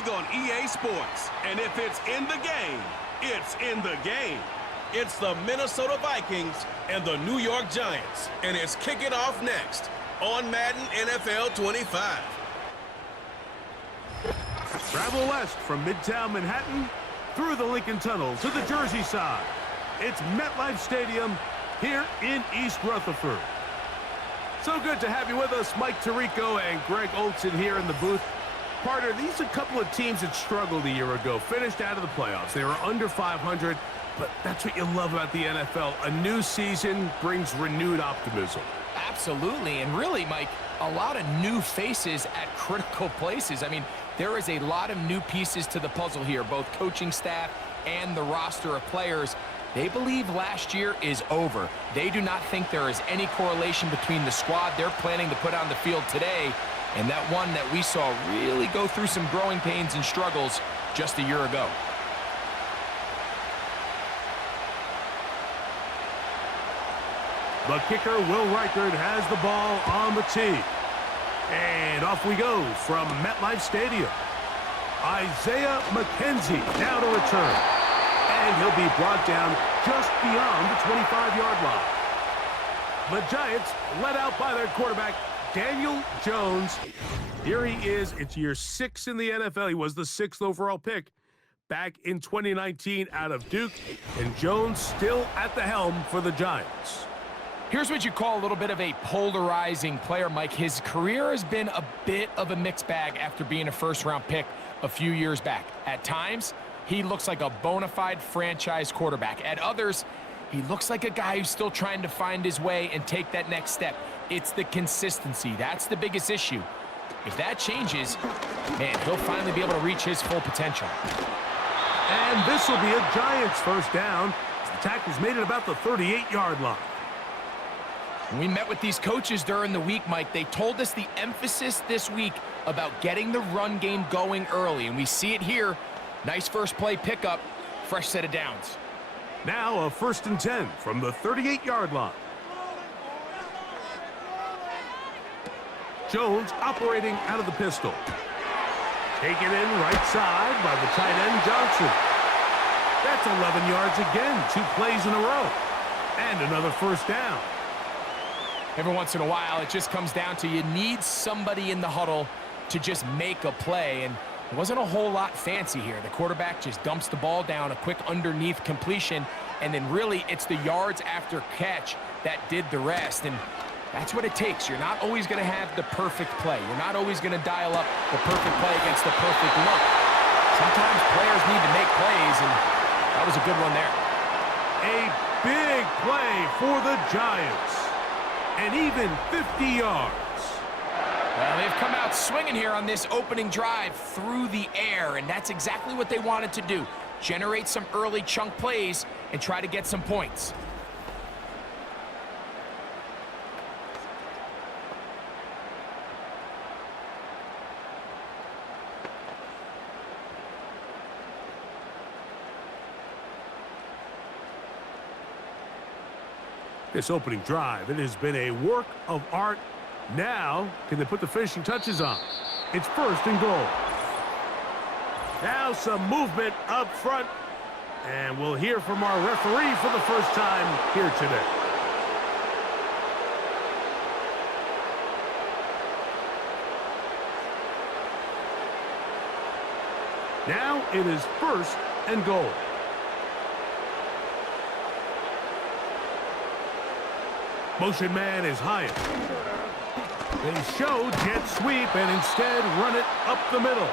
league on EA Sports. And if it's in the game, it's in the game. It's the Minnesota Vikings and the New York Giants. And it's kicking off next on Madden NFL 25. Travel west from Midtown Manhattan through the Lincoln Tunnel to the Jersey side. It's MetLife Stadium here in East Rutherford. So good to have you with us, Mike Tirico and Greg Olson here in the booth. Partner, these are a couple of teams that struggled a year ago, finished out of the playoffs. They were under 500, but that's what you love about the NFL. A new season brings renewed optimism. Absolutely, and really, Mike, a lot of new faces at critical places. I mean, there is a lot of new pieces to the puzzle here, both coaching staff and the roster of players. They believe last year is over. They do not think there is any correlation between the squad they're planning to put on the field today and that one that we saw really go through some growing pains and struggles just a year ago. The kicker, Will Reichard, has the ball on the tee. And off we go from MetLife Stadium. Isaiah McKenzie now to return. And he'll be brought down just beyond the 25-yard line. The Giants led out by their quarterback, Daniel Jones. Here he is. It's year 6 in the NFL. He was the 6th overall pick back in 2019 out of Duke. And Jones still at the helm for the Giants. Here's what you call a little bit of a polarizing player, Mike. His career has been a bit of a mixed bag after being a first-round pick a few years back. At times, he looks like a bona fide franchise quarterback. At others, he looks like a guy who's still trying to find his way and take that next step. It's the consistency. That's the biggest issue. If that changes, man, he'll finally be able to reach his full potential. And this will be a Giants first down. The tackle's made it about the 38-yard line. We met with these coaches during the week, Mike. They told us the emphasis this week about getting the run game going early, and we see it here. Nice first play pickup, fresh set of downs. Now a 1st and 10 from the 38-yard line. Jones operating out of the pistol. Taken in right side by the tight end Johnson. That's 11 yards again, 2 plays in a row. And another first down. Every once in a while, it just comes down to you need somebody in the huddle to just make a play, and it wasn't a whole lot fancy here. The quarterback just dumps the ball down, a quick underneath completion, and then really it's the yards after catch that did the rest, and that's what it takes. You're not always going to have the perfect play. You're not always going to dial up the perfect play against the perfect look. Sometimes players need to make plays, and that was a good one there. A big play for the Giants. And even 50 yards. Well, they've come out swinging here on this opening drive through the air, and that's exactly what they wanted to do. Generate some early chunk plays and try to get some points. This opening drive, it has been a work of art. Now, can they put the finishing touches on? It's 1st and goal. Now some movement up front. And we'll hear from our referee for the first time here today. Now it is 1st and goal. Motion man is Hyatt. They show jet sweep and instead run it up the middle.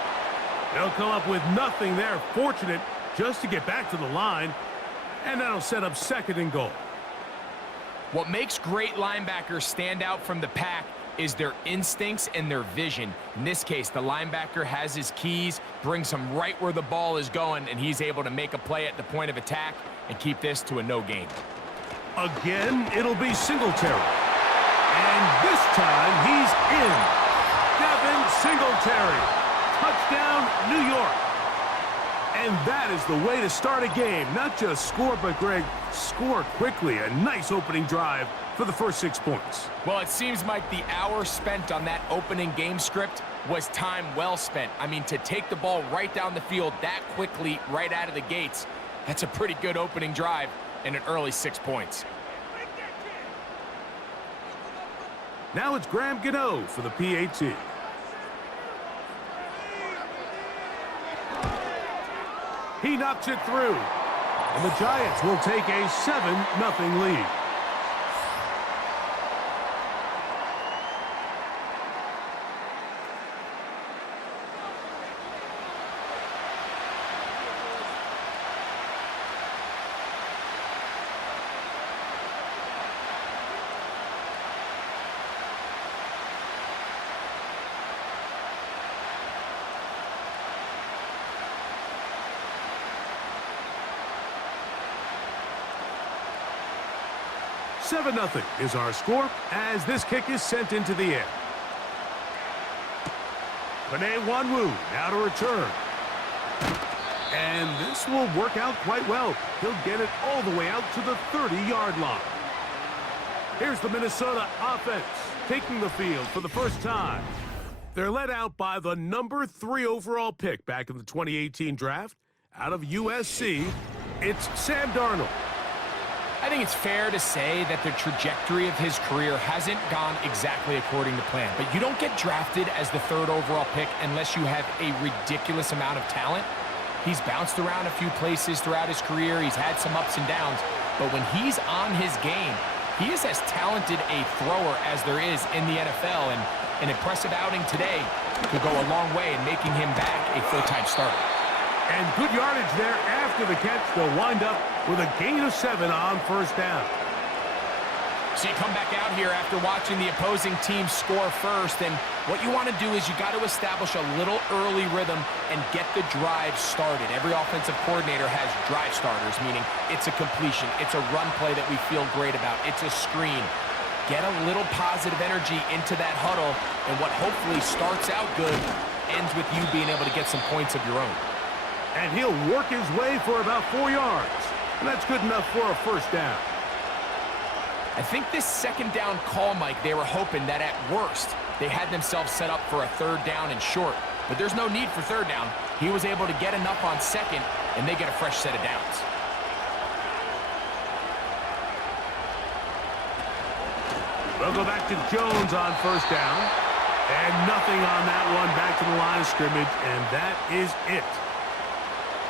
They'll come up with nothing there. Fortunate just to get back to the line. And that'll set up 2nd and goal. What makes great linebackers stand out from the pack is their instincts and their vision. In this case, the linebacker has his keys, brings him right where the ball is going, and he's able to make a play at the point of attack and keep this to a no gain. Again, it'll be Singletary. And this time, he's in. Devin Singletary. Touchdown, New York. And that is the way to start a game. Not just score, but, Greg, score quickly. A nice opening drive for the first 6 points. Well, it seems like the hour spent on that opening game script was time well spent. I mean, to take the ball right down the field that quickly right out of the gates, that's a pretty good opening drive and an early 6 points. Now it's Graham Gano for the PAT. He knocks it through. And the Giants will take a 7-0 lead. Seven 0 is our score as this kick is sent into the air. Panay Wanwu now to return. And this will work out quite well. He'll get it all the way out to the 30-yard line. Here's the Minnesota offense taking the field for the first time. They're led out by the number 3 overall pick back in the 2018 draft. Out of USC, it's Sam Darnold. I think it's fair to say that the trajectory of his career hasn't gone exactly according to plan. But you don't get drafted as the 3rd overall pick unless you have a ridiculous amount of talent. He's bounced around a few places throughout his career. He's had some ups and downs. But when he's on his game, he is as talented a thrower as there is in the NFL. And an impressive outing today could go a long way in making him back a full-time starter. And good yardage there after the catch. They'll wind up with a gain of 7 on first down. So you come back out here after watching the opposing team score first, and what you want to do is you got to establish a little early rhythm and get the drive started. Every offensive coordinator has drive starters, meaning it's a completion, it's a run play that we feel great about, it's a screen. Get a little positive energy into that huddle, and what hopefully starts out good ends with you being able to get some points of your own. And he'll work his way for about 4 yards. And that's good enough for a first down. I think this second down call, Mike, they were hoping that at worst they had themselves set up for a 3rd down and short. But there's no need for 3rd down. He was able to get enough on 2nd, and they get a fresh set of downs. We'll go back to Jones on first down. And nothing on that one, back to the line of scrimmage, and that is it.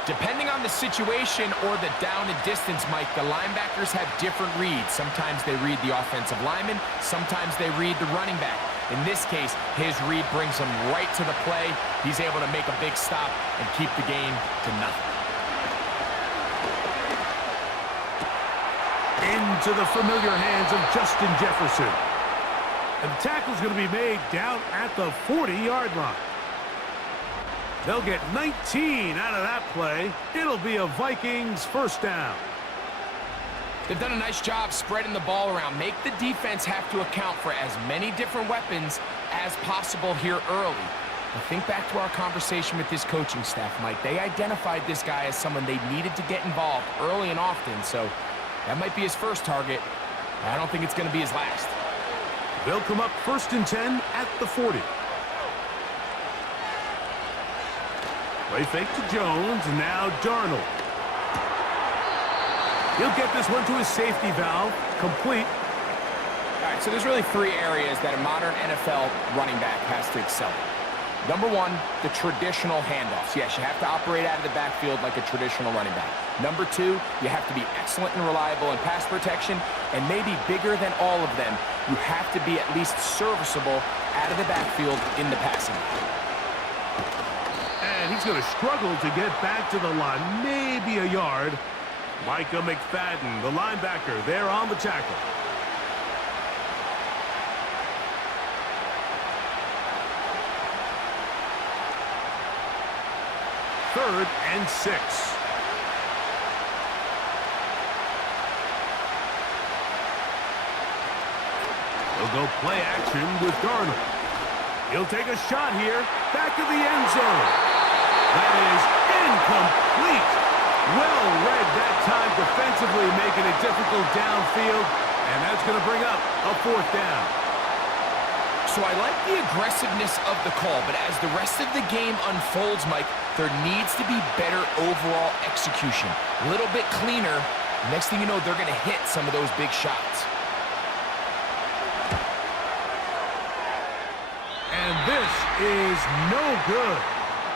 Depending on the situation or the down and distance, Mike, the linebackers have different reads. Sometimes they read the offensive lineman. Sometimes they read the running back. In this case, his read brings him right to the play. He's able to make a big stop and keep the game to nothing. Into the familiar hands of Justin Jefferson. And the tackle's going to be made down at the 40-yard line. They'll get 19 out of that play. It'll be a Vikings first down. They've done a nice job spreading the ball around. Make the defense have to account for as many different weapons as possible here early. But think back to our conversation with this coaching staff, Mike. They identified this guy as someone they needed to get involved early and often. So that might be his first target. I don't think it's going to be his last. They'll come up 1st and 10 at the 40. Play fake to Jones, and now Darnold. He'll get this one to his safety valve, complete. All right, so there's really 3 areas that a modern NFL running back has to excel in. Number 1, the traditional handoffs. Yes, you have to operate out of the backfield like a traditional running back. Number 2, you have to be excellent and reliable in pass protection, and maybe bigger than all of them, you have to be at least serviceable out of the backfield in the passing game. And he's going to struggle to get back to the line, maybe a yard. Micah McFadden, the linebacker, there on the tackle. Third and 6. They'll go play action with Darnold. He'll take a shot here, back of the end zone. That is incomplete. Well read that time defensively, making it difficult downfield, and that's going to bring up a 4th down. So I like the aggressiveness of the call, but as the rest of the game unfolds, Mike, there needs to be better overall execution. A little bit cleaner. Next thing you know, they're going to hit some of those big shots. And this is no good.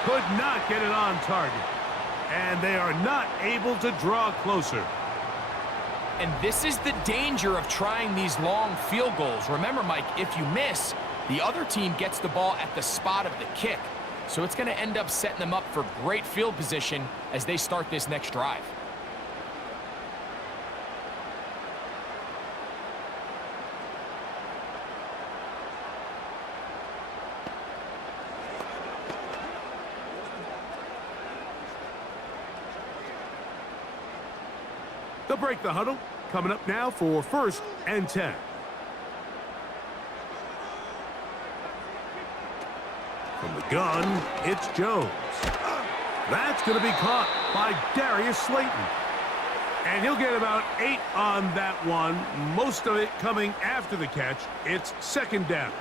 Could not get it on target. And they are not able to draw closer. And this is the danger of trying these long field goals. Remember, Mike, if you miss, the other team gets the ball at the spot of the kick. So it's going to end up setting them up for great field position as they start this next drive. They'll break the huddle. Coming up now for 1st and 10. From the gun, it's Jones. That's going to be caught by Darius Slayton. And he'll get about 8 on that one, most of it coming after the catch. It's 2nd down.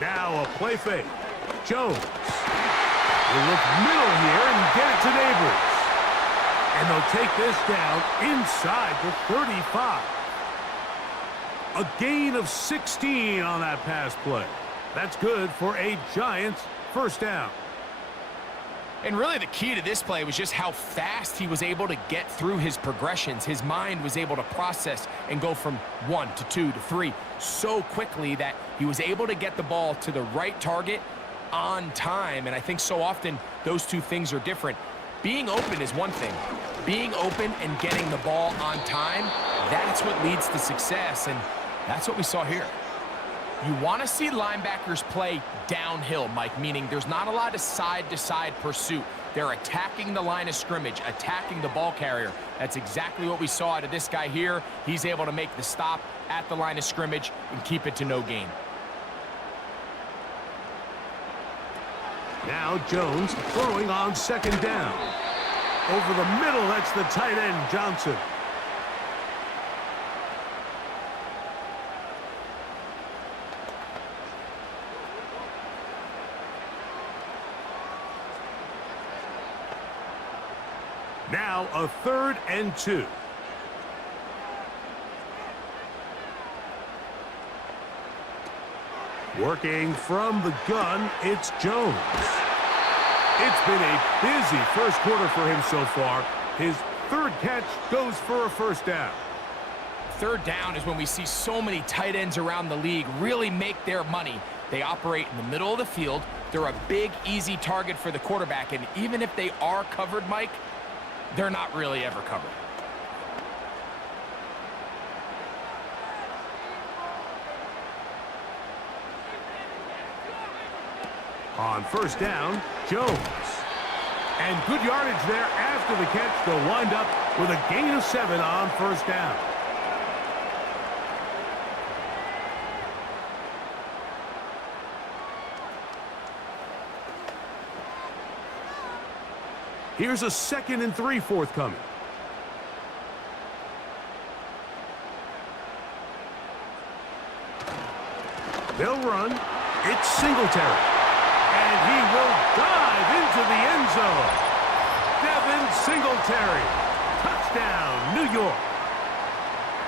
Now a play fake. Jones will look middle here and get it to Neighbors. And they'll take this down inside the 35. A gain of 16 on that pass play. That's good for a Giants 1st down. And really the key to this play was just how fast he was able to get through his progressions. His mind was able to process and go from 1 to 2 to 3 so quickly that he was able to get the ball to the right target on time. And I think so often those two things are different. Being open is one thing. Being open and getting the ball on time, that's what leads to success. And that's what we saw here. You want to see linebackers play downhill, Mike, meaning there's not a lot of side-to-side pursuit. They're attacking the line of scrimmage, attacking the ball carrier. That's exactly what we saw out of this guy here. He's able to make the stop at the line of scrimmage and keep it to no gain. Now Jones throwing on 2nd down. Over the middle, that's the tight end, Johnson. Now a 3rd and 2. Working from the gun, it's Jones. It's been a busy 1st quarter for him so far. His 3rd catch goes for a 1st down. 3rd down is when we see so many tight ends around the league really make their money. They operate in the middle of the field. They're a big, easy target for the quarterback. And even if they are covered, Mike, they're not really ever covered. On 1st down, Jones. And good yardage there after the catch. They'll wind up with a gain of 7 on 1st down. Here's a 2nd and 3 forthcoming. They'll run. It's Singletary. And he will dive into the end zone. Devin Singletary. Touchdown, New York.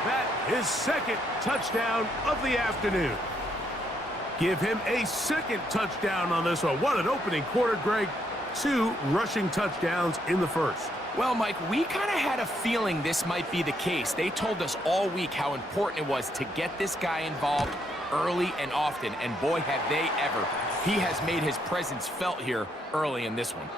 That is 2nd touchdown of the afternoon. Give him a 2nd touchdown on this one. What an opening quarter, Greg. 2 rushing touchdowns in the 1st. Well, Mike, we kind of had a feeling this might be the case. They told us all week how important it was to get this guy involved early and often, and boy, have they ever. He has made his presence felt here early in this one.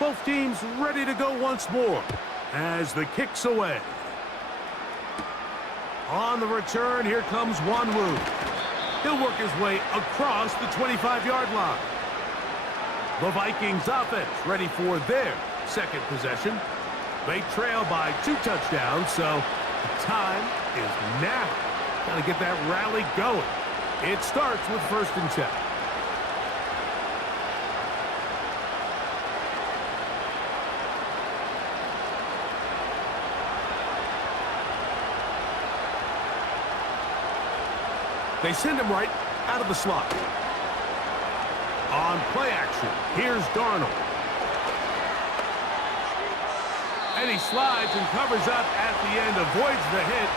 Both teams ready to go once more as the kick's away. On the return, here comes Wanwu. He'll work his way across the 25-yard line. The Vikings offense ready for their second possession. They trail by 2 touchdowns, so the time is now. Got to get that rally going. It starts with 1st and 10. They send him right out of the slot. On play action, here's Darnold. And he slides and covers up at the end, avoids the hit,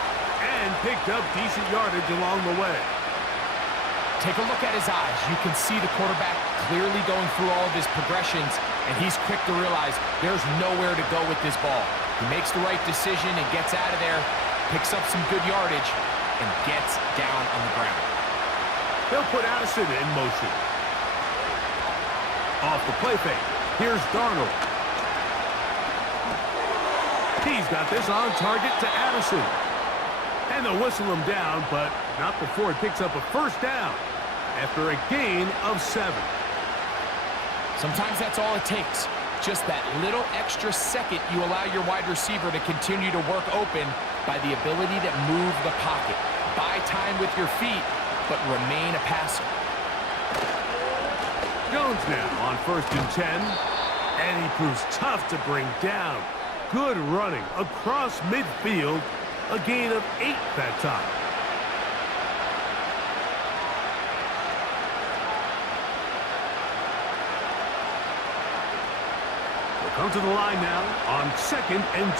and picked up decent yardage along the way. Take a look at his eyes. You can see the quarterback clearly going through all of his progressions, and he's quick to realize there's nowhere to go with this ball. He makes the right decision and gets out of there, picks up some good yardage, and gets down on the ground. They'll put Addison in motion. Off the play fake, here's Darnold. He's got this on target to Addison. And they'll whistle him down, but not before he picks up a 1st down after a gain of 7. Sometimes that's all it takes. Just that little extra second you allow your wide receiver to continue to work open by the ability to move the pocket. Buy time with your feet, but remain a passer. Jones now on 1st and 10. And he proves tough to bring down. Good running across midfield. A gain of 8 that time. We'll come to the line now on 2nd and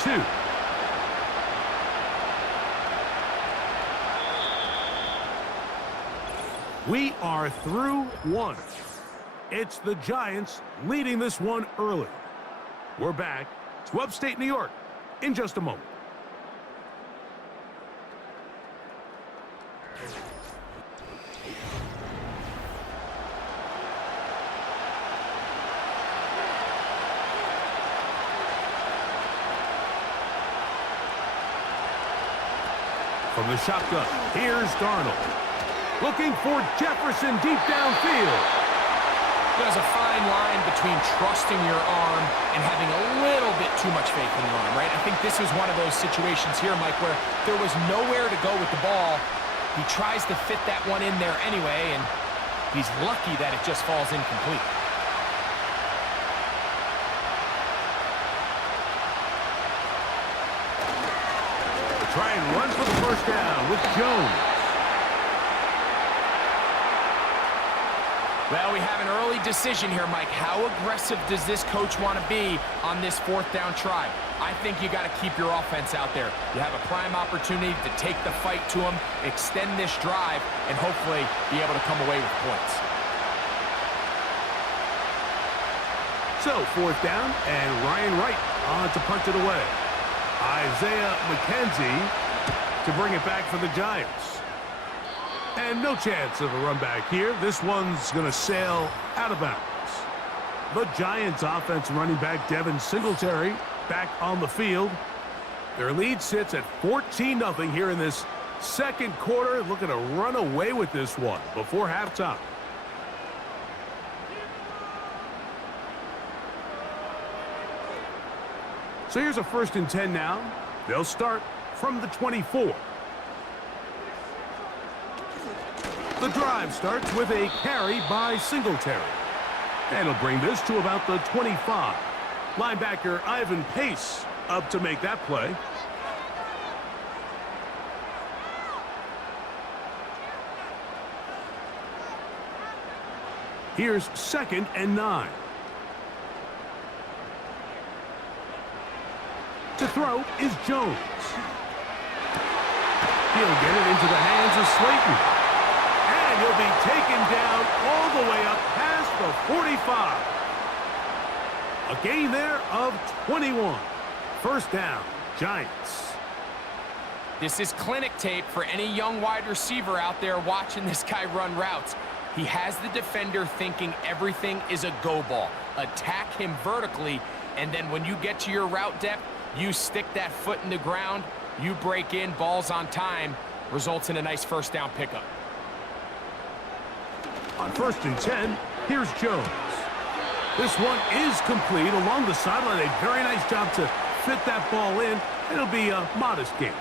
2. We are through 1. It's the Giants leading this one early. We're back to upstate New York in just a moment. From the shotgun, here's Darnold. Looking for Jefferson deep downfield. There's a fine line between trusting your arm and having a little bit too much faith in your arm, right? I think this is one of those situations here, Mike, where there was nowhere to go with the ball. He tries to fit that one in there anyway, and he's lucky that it just falls incomplete. Try and run for the 1st down with Jones. Well, we have an early decision here, Mike. How aggressive does this coach want to be on this 4th down try? I think you got to keep your offense out there. You have a prime opportunity to take the fight to them, extend this drive, and hopefully be able to come away with points. So, 4th down, and Ryan Wright on to punt it away. Isaiah McKenzie to bring it back for the Giants. And no chance of a run back here. This one's going to sail out of bounds. The Giants offense running back Devin Singletary back on the field. Their lead sits at 14-0 here in this 2nd quarter. Looking to run away with this one before halftime. So here's a 1st and 10 now. They'll start from the 24. The drive starts with a carry by Singletary. And he'll bring this to about the 25. Linebacker Ivan Pace up to make that play. Here's 2nd and 9. To throw is Jones. He'll get it into the hands of Slayton. And he'll be taken down all the way up past the 45. A gain there of 21. 1st down, Giants. This is clinic tape for any young wide receiver out there watching this guy run routes. He has the defender thinking everything is a go ball. Attack him vertically, and then when you get to your route depth, you stick that foot in the ground, you break in, balls on time, results in a nice first down pickup. On 1st and 10, here's Jones. This one is complete along the sideline. A very nice job to fit that ball in. It'll be a modest gain.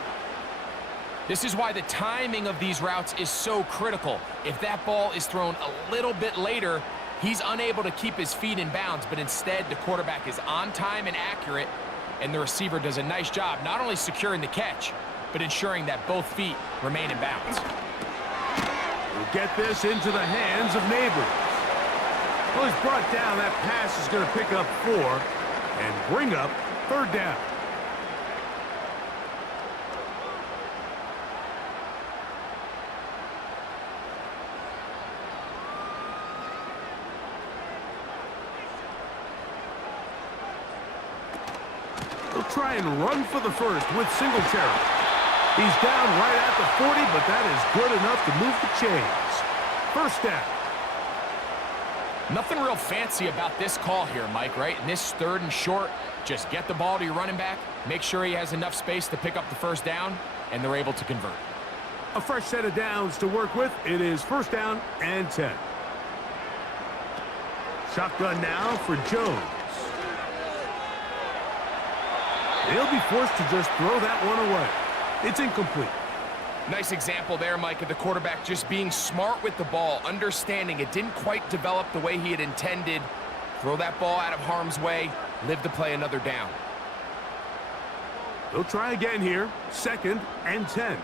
This is why the timing of these routes is so critical. If that ball is thrown a little bit later, he's unable to keep his feet in bounds, but instead the quarterback is on time and accurate, and the receiver does a nice job not only securing the catch, but ensuring that both feet remain in bounds. We'll get this into the hands of Neighbors. Well, he's brought down. That pass is going to pick up 4 and bring up 3rd down. They'll try and run for the first with Singletary. He's down right at the 40, but that is good enough to move the chains. 1st down. Nothing real fancy about this call here, Mike, right? In this 3rd and short, just get the ball to your running back, make sure he has enough space to pick up the 1st down, and they're able to convert. A fresh set of downs to work with. It is 1st down and 10. Shotgun now for Jones. They'll be forced to just throw that one away. It's incomplete. Nice example there, Mike, of the quarterback just being smart with the ball, understanding it didn't quite develop the way he had intended. Throw that ball out of harm's way, live to play another down. They'll try again here. 2nd and 10.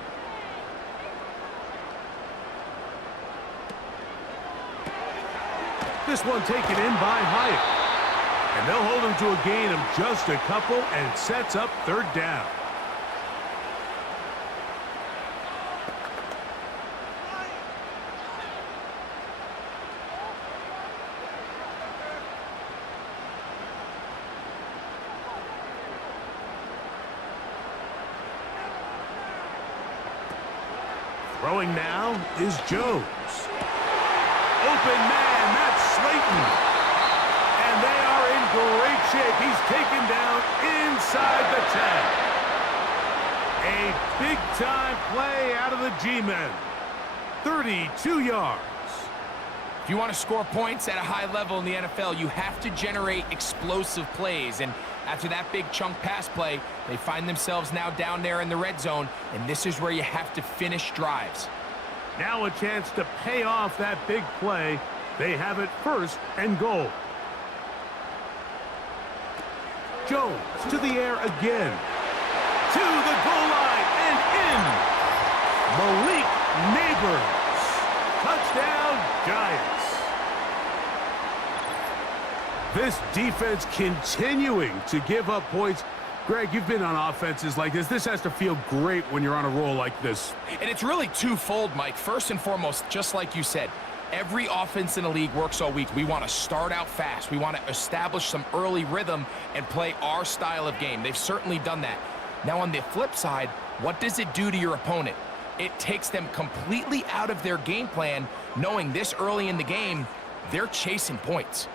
This one taken in by Hyatt. And they'll hold him to a gain of just a couple and sets up 3rd down. Throwing now is Jones. Open man, that's Slayton. And they are in great shape. He's taken down inside the 10. A big-time play out of the G-men. 32 yards. If you want to score points at a high level in the NFL, you have to generate explosive plays. And after that big chunk pass play, they find themselves now down there in the red zone, and this is where you have to finish drives. Now a chance to pay off that big play. They have it 1st and goal. Jones to the air again. To the goal line and in. Malik Neighbors. Touchdown, Giants. This defense continuing to give up points. Greg, you've been on offenses like this. This has to feel great when you're on a roll like this. And it's really twofold, Mike. First and foremost, just like you said, every offense in the league works all week. We want to start out fast. We want to establish some early rhythm and play our style of game. They've certainly done that. Now, on the flip side, what does it do to your opponent? It takes them completely out of their game plan, knowing this early in the game, they're chasing points.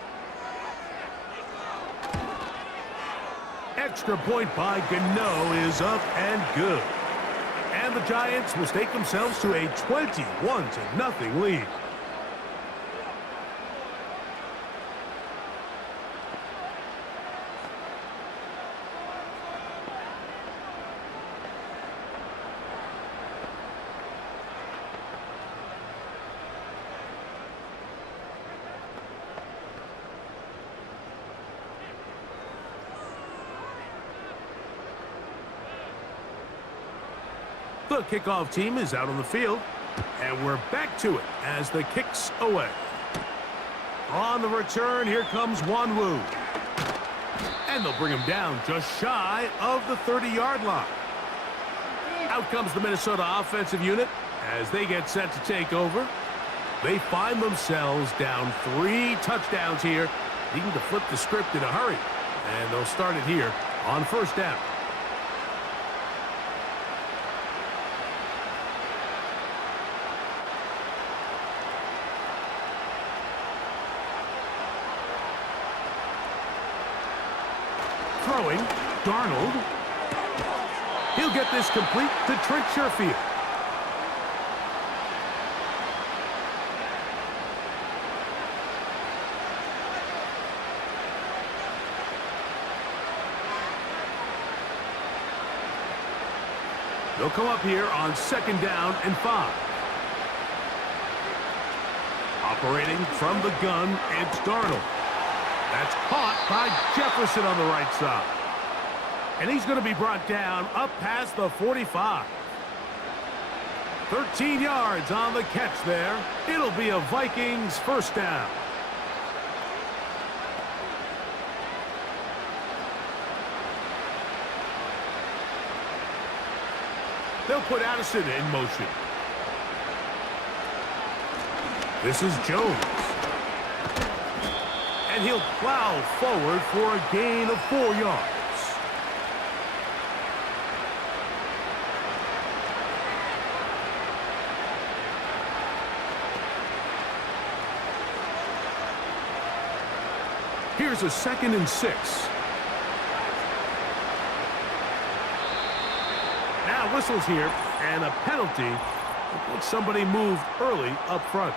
Extra point by Gano is up and good. And the Giants will stake themselves to a 21-0 lead. The kickoff team is out on the field, and we're back to it as the kick's away. On the return, here comes Wanwu. And they'll bring him down just shy of the 30-yard line. Out comes the Minnesota offensive unit as they get set to take over. They find themselves down 3 touchdowns here, needing to flip the script in a hurry. And they'll start it here on 1st down. Throwing, Darnold. He'll get this complete to Trent Sherfield. They'll come up here on 2nd down and 5. Operating from the gun, it's Darnold. That's caught by Jefferson on the right side. And he's going to be brought down up past the 45. 13 yards on the catch there. It'll be a Vikings first down. They'll put Addison in motion. This is Jones. And he'll plow forward for a gain of 4 yards. Here's a 2nd and 6. Now whistles here, and a penalty. Somebody moved early up front.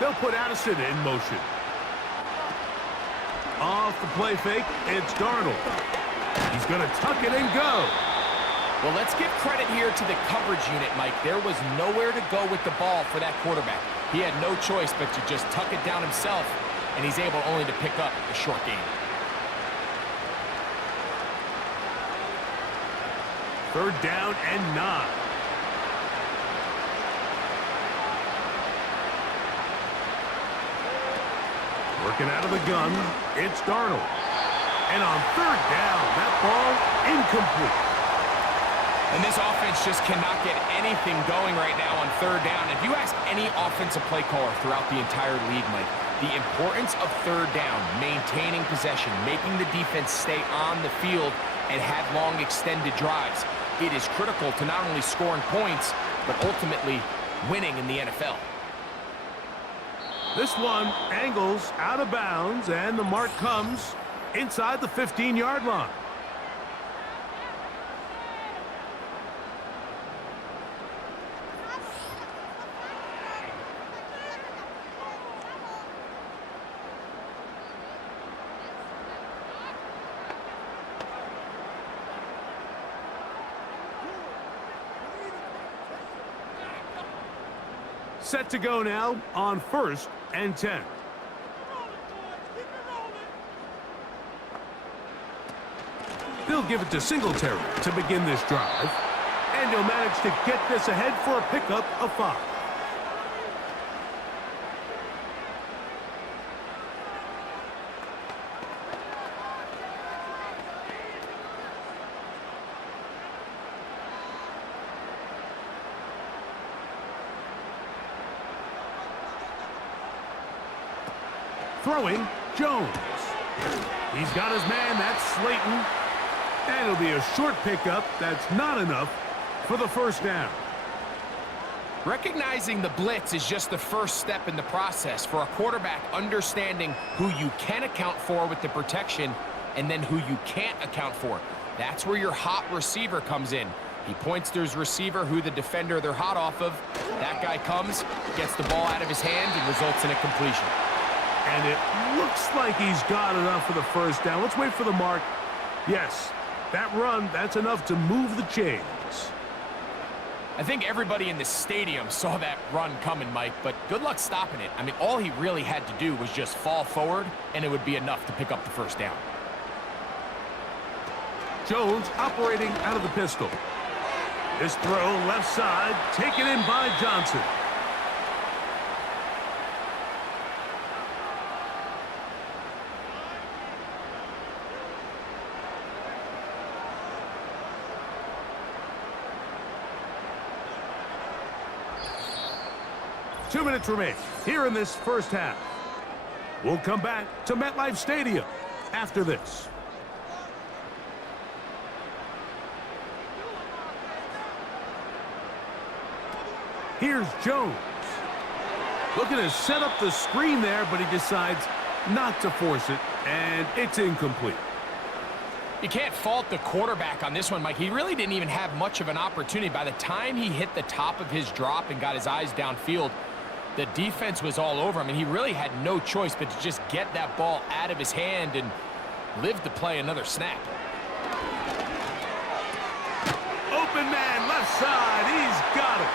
They'll put Addison in motion. Off the play fake, it's Darnold. He's going to tuck it and go. Well, let's give credit here to the coverage unit, Mike. There was nowhere to go with the ball for that quarterback. He had no choice but to just tuck it down himself, and he's able only to pick up a short gain. 3rd down and 9. Working out of the gun, it's Darnold. And on 3rd down, that ball incomplete. And this offense just cannot get anything going right now on 3rd down. If you ask any offensive play caller throughout the entire league, Mike, the importance of 3rd down, maintaining possession, making the defense stay on the field and have long extended drives, it is critical to not only scoring points, but ultimately winning in the NFL. This one angles out of bounds, and the mark comes inside the 15-yard line. Set to go now on 1st and 10. They'll give it to Singletary to begin this drive. And he'll manage to get this ahead for a pickup of 5. Throwing, Jones. He's got his man, that's Slayton. And it'll be a short pickup. That's not enough for the first down. Recognizing the blitz is just the first step in the process for a quarterback, understanding who you can account for with the protection and then who you can't account for. That's where your hot receiver comes in. He points to his receiver, who the defender they're hot off of. That guy comes, gets the ball out of his hand, and results in a completion. And it looks like he's got enough for the first down. Let's wait for the mark. Yes, that run, that's enough to move the chains. I think everybody in the stadium saw that run coming, Mike, but good luck stopping it. I mean, all he really had to do was just fall forward, and it would be enough to pick up the first down. Jones operating out of the pistol. This throw left side, taken in by Johnson. Two minutes remain here in this first half. We'll come back to MetLife Stadium. after this. Here's Jones. Looking to set up the screen there, but he decides not to force it, and it's incomplete. You can't fault the quarterback on this one, Mike. He really didn't even have much of an opportunity. By the time he hit the top of his drop and got his eyes downfield, the defense was all over him, and he really had no choice but to just get that ball out of his hand and live to play another snap. Open man, left side, he's got it.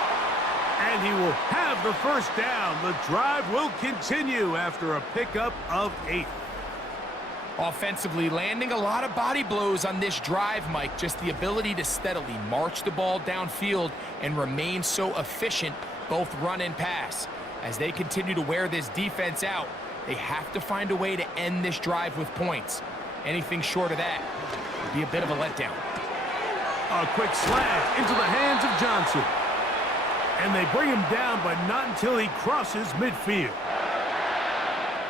And he will have the first down. The drive will continue after a pickup of 8. Offensively, landing a lot of body blows on this drive, Mike. Just the ability to steadily march the ball downfield and remain so efficient, both run and pass. As they continue to wear this defense out, they have to find a way to end this drive with points. Anything short of that would be a bit of a letdown. A quick slant into the hands of Johnson. And they bring him down, but not until he crosses midfield.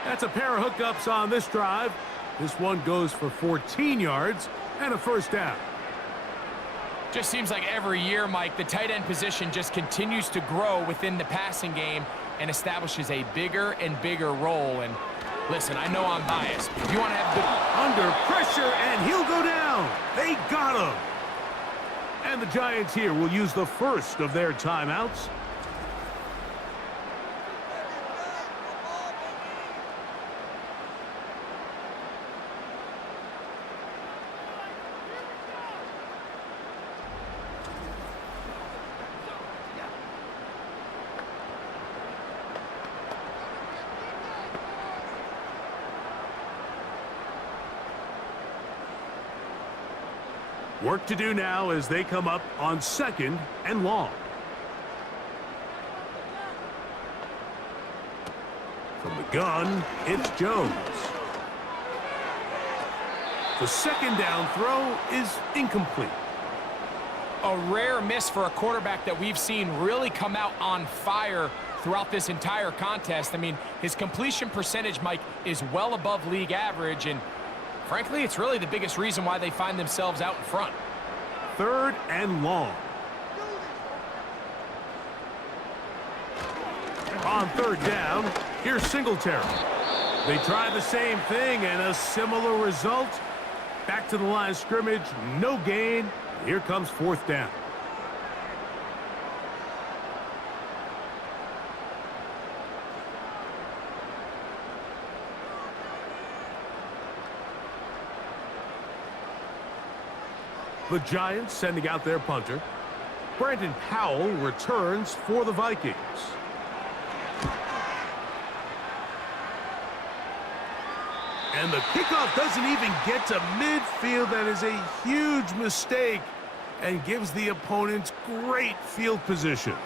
That's a pair of hookups on this drive. This one goes for 14 yards and a first down. Just seems like every year, Mike, the tight end position just continues to grow within the passing game and establishes a bigger and bigger role. And listen, I know I'm biased. If you want to have good... Under pressure, and he'll go down. They got him. And the Giants here will use the first of their timeouts. Work to do now as they come up on 2nd and long. From the gun, it's Jones. The second down throw is incomplete. A rare miss for a quarterback that we've seen really come out on fire throughout this entire contest. I mean, his completion percentage, Mike, is well above league average, and frankly, it's really the biggest reason why they find themselves out in front. 3rd and long. On 3rd down, here's Singletary. They try the same thing and a similar result. Back to the line of scrimmage, no gain. Here comes 4th down. The Giants sending out their punter. Brandon Powell returns for the Vikings. And the kickoff doesn't even get to midfield. That is a huge mistake and gives the opponents great field position.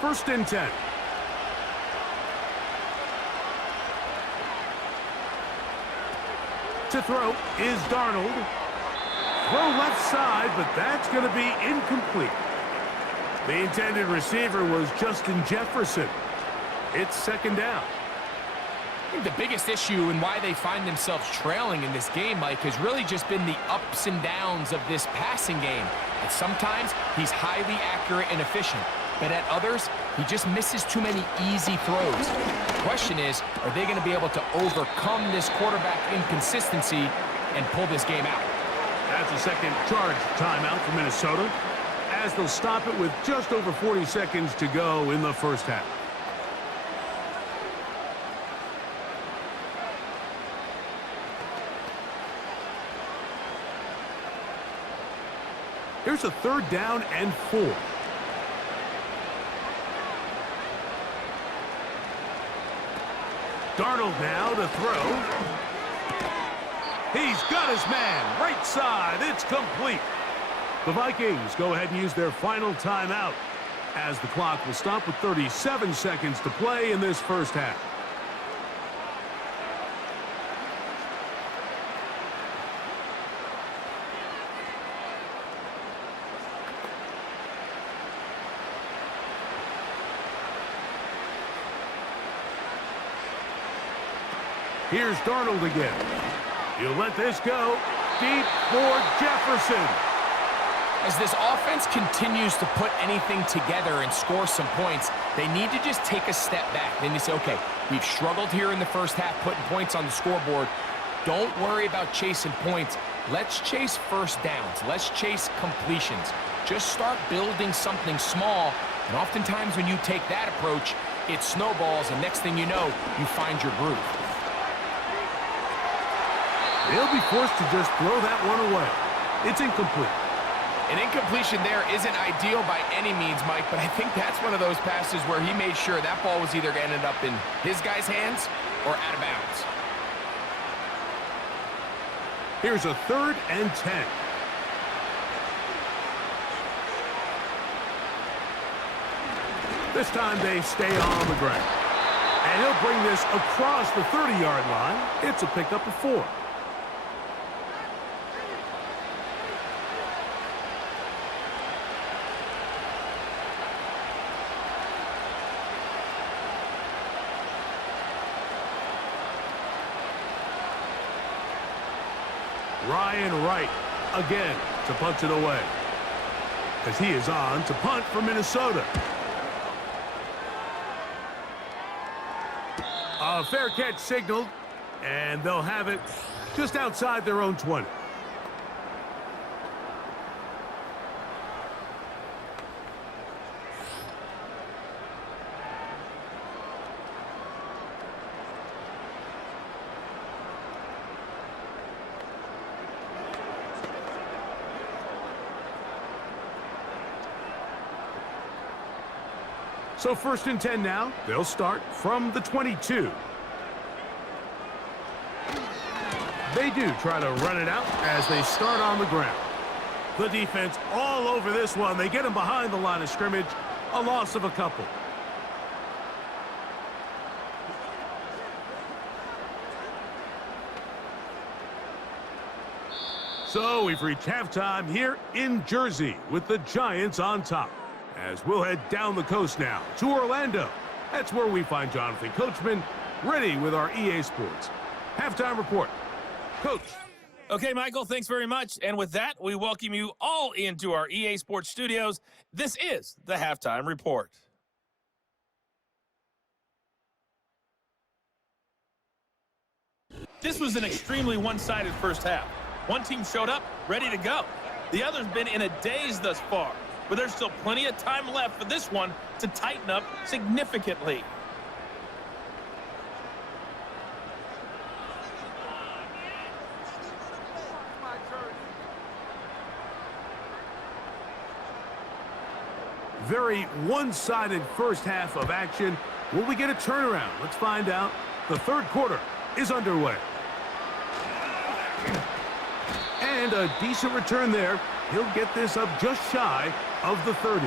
First and 10. To throw is Darnold. Throw left side, but that's going to be incomplete. The intended receiver was Justin Jefferson. It's 2nd down. I think the biggest issue and why they find themselves trailing in this game, Mike, has really just been the ups and downs of this passing game. And sometimes he's highly accurate and efficient, but at others, he just misses too many easy throws. The question is, are they going to be able to overcome this quarterback inconsistency and pull this game out? That's a second charge timeout for Minnesota, as they'll stop it with just over 40 seconds to go in the first half. Here's a 3rd down and 4. Darnold now to throw. He's got his man. Right side. It's complete. The Vikings go ahead and use their final timeout as the clock will stop with 37 seconds to play in this first half. Here's Darnold again. He'll let this go. Deep for Jefferson. As this offense continues to put anything together and score some points, they need to just take a step back. Then you say, okay, we've struggled here in the first half putting points on the scoreboard. Don't worry about chasing points. Let's chase first downs. Let's chase completions. Just start building something small, and oftentimes when you take that approach, it snowballs, and next thing you know, you find your groove. They'll be forced to just throw that one away. It's incomplete. An incompletion there isn't ideal by any means, Mike, but I think that's one of those passes where he made sure that ball was either going to end up in his guy's hands or out of bounds. Here's a 3rd and 10. This time they stay on the ground. And he'll bring this across the 30-yard line. It's a pickup of 4. Ryan Wright again to punt it away, as he is on to punt for Minnesota. A fair catch signaled, and they'll have it just outside their own 20. So 1st and 10 now. They'll start from the 22. They do try to run it out as they start on the ground. The defense all over this one. They get him behind the line of scrimmage. A loss of a couple. So we've reached halftime here in Jersey with the Giants on top. As we'll head down the coast now to Orlando. That's where we find Jonathan Coachman ready with our EA Sports halftime report. Coach. Okay, Michael, thanks very much. And with that, we welcome you all into our EA Sports studios. This is the halftime report. This was an extremely one-sided first half. One team showed up ready to go. The other's been in a daze thus far. But there's still plenty of time left for this one to tighten up significantly. Very one-sided first half of action. Will we get a turnaround? Let's find out. The 3rd quarter is underway. And a decent return there. He'll get this up just shy of the 30.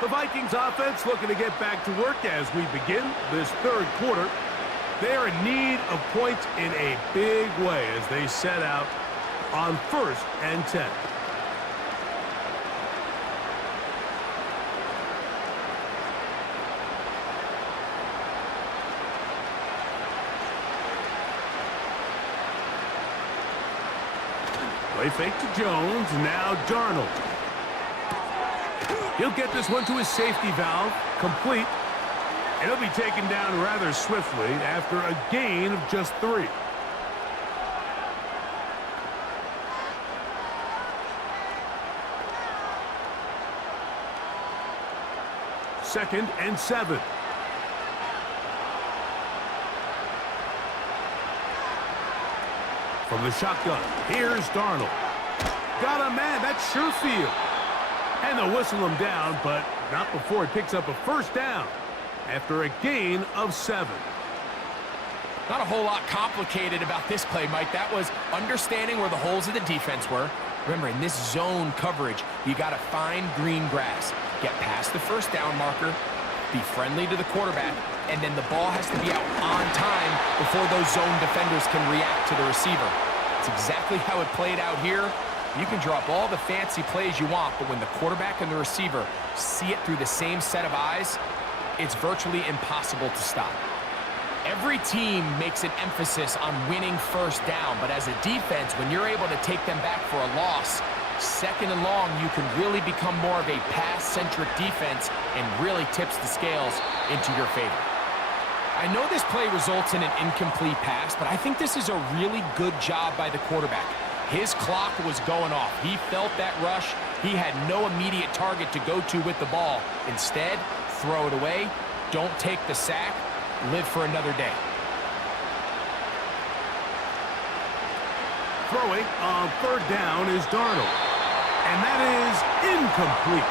The Vikings offense looking to get back to work as we begin this 3rd quarter. They are in need of points in a big way as they set out on 1st and 10. Play fake to Jones, now Darnold. He'll get this one to his safety valve, complete. And he'll be taken down rather swiftly after a gain of just 3. Second and 7. From the shotgun, here's Darnold. Got a man, that's Sherfield. And they'll whistle him down, but not before he picks up a first down after a gain of 7. Not a whole lot complicated about this play, Mike. That was understanding where the holes of the defense were. Remember, in this zone coverage, you got to find green grass. Get past the first down marker, be friendly to the quarterback, and then the ball has to be out on time before those zone defenders can react to the receiver. It's exactly how it played out here. You can drop all the fancy plays you want, but when the quarterback and the receiver see it through the same set of eyes, it's virtually impossible to stop. Every team makes an emphasis on winning first down, but as a defense, when you're able to take them back for a loss, second and long, you can really become more of a pass-centric defense and really tips the scales into your favor. I know this play results in an incomplete pass, but I think this is a really good job by the quarterback. His clock was going off. He felt that rush. He had no immediate target to go to with the ball. Instead, throw it away. Don't take the sack. Live for another day. Throwing on third down is Darnold. And that is incomplete.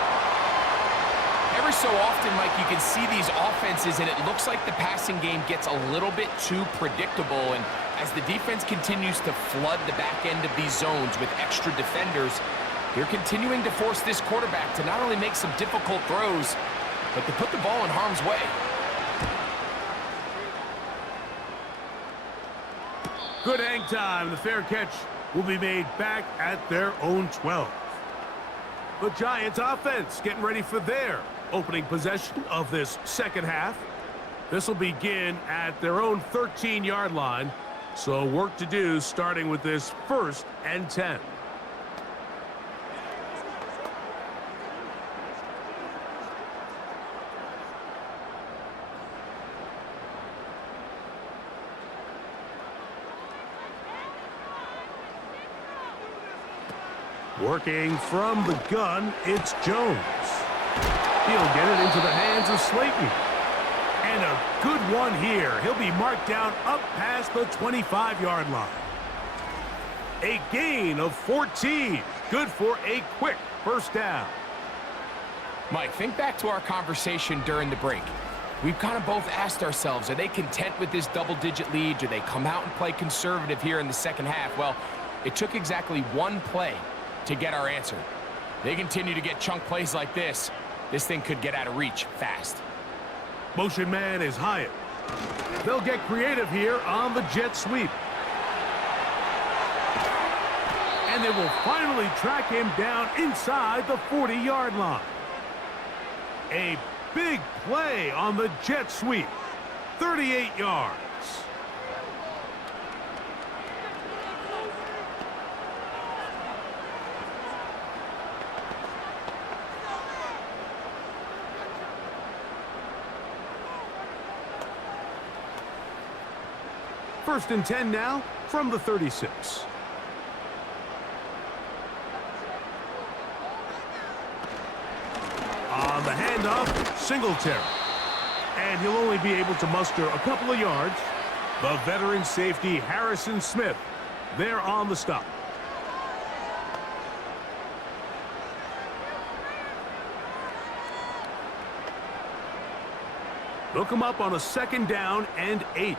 Every so often, Mike, you can see these offenses, and it looks like the passing game gets a little bit too predictable. And as the defense continues to flood the back end of these zones with extra defenders, they're continuing to force this quarterback to not only make some difficult throws, but to put the ball in harm's way. Good hang time. The fair catch will be made back at their own 12. The Giants offense getting ready for their opening possession of this second half. This will begin at their own 13-yard line. So work to do starting with this 1st and 10. Working from the gun, it's Jones. He'll get it into the hands of Slayton. And a good one here. He'll be marked down up past the 25-yard line. A gain of 14. Good for a quick first down. Mike, think back to our conversation during the break. We've kind of both asked ourselves, are they content with this double-digit lead? Do they come out and play conservative here in the second half? Well, it took exactly one play to get our answer. They continue to get chunk plays like this. This thing could get out of reach fast. Motion man is Hyatt. They'll get creative here on the jet sweep. And they will finally track him down inside the 40-yard line. A big play on the jet sweep. 38 yards. First and 10 now from the 36. On the handoff, Singletary. And he'll only be able to muster a couple of yards. The veteran safety, Harrison Smith, there on the stop. They'll come up on a 2nd down and 8.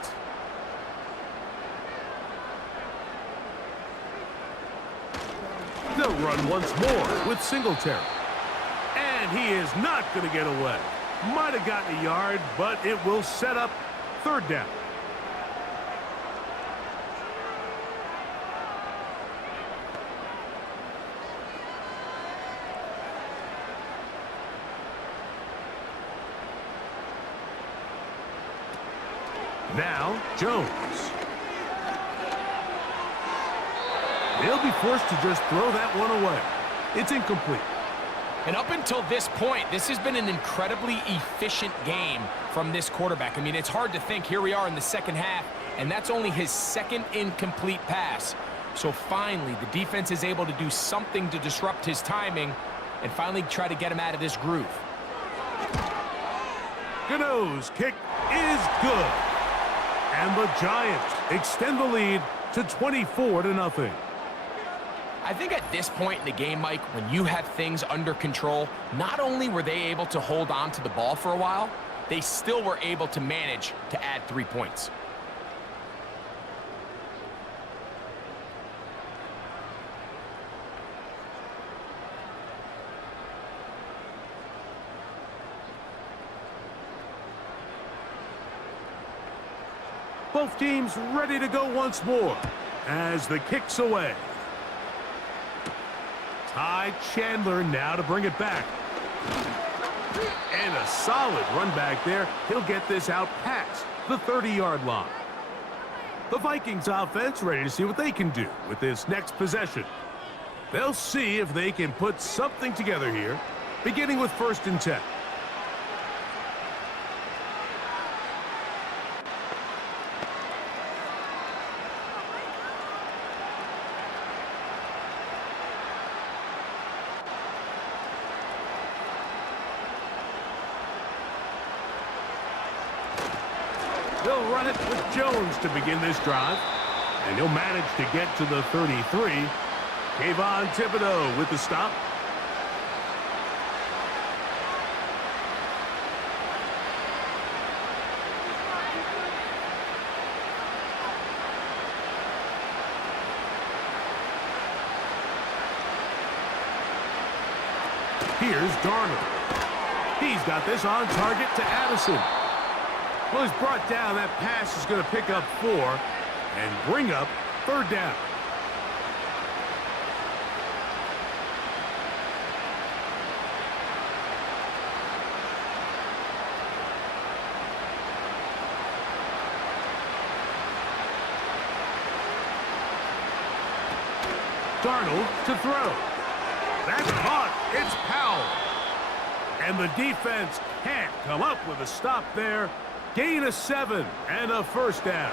They'll run once more with Singletary. And he is not going to get away. Might have gotten a yard, but it will set up 3rd down. Now, Jones. They'll be forced to just throw that one away. It's incomplete. And up until this point, this has been an incredibly efficient game from this quarterback. I mean, it's hard to think. Here we are in the second half, and that's only his 2nd incomplete pass. So finally, the defense is able to do something to disrupt his timing and finally try to get him out of this groove. Gano's kick is good. And the Giants extend the lead to 24-0. I think at this point in the game, Mike, when you have things under control, not only were they able to hold on to the ball for a while, they still were able to manage to add 3 points. Both teams ready to go once more as the kick's away. Ty Chandler now to bring it back. And a solid run back there. He'll get this out past the 30-yard line. The Vikings offense ready to see what they can do with this next possession. They'll see if they can put something together here, beginning with 1st and 10. They'll run it with Jones to begin this drive. And he'll manage to get to the 33. Kayvon Thibodeau with the stop. Here's Darnold. He's got this on target to Addison. Well, he's brought down. That pass is going to pick up 4 and bring up 3rd down. Darnold to throw. That's caught. It's Powell. And the defense can't come up with a stop there. Gain of 7 and a 1st down.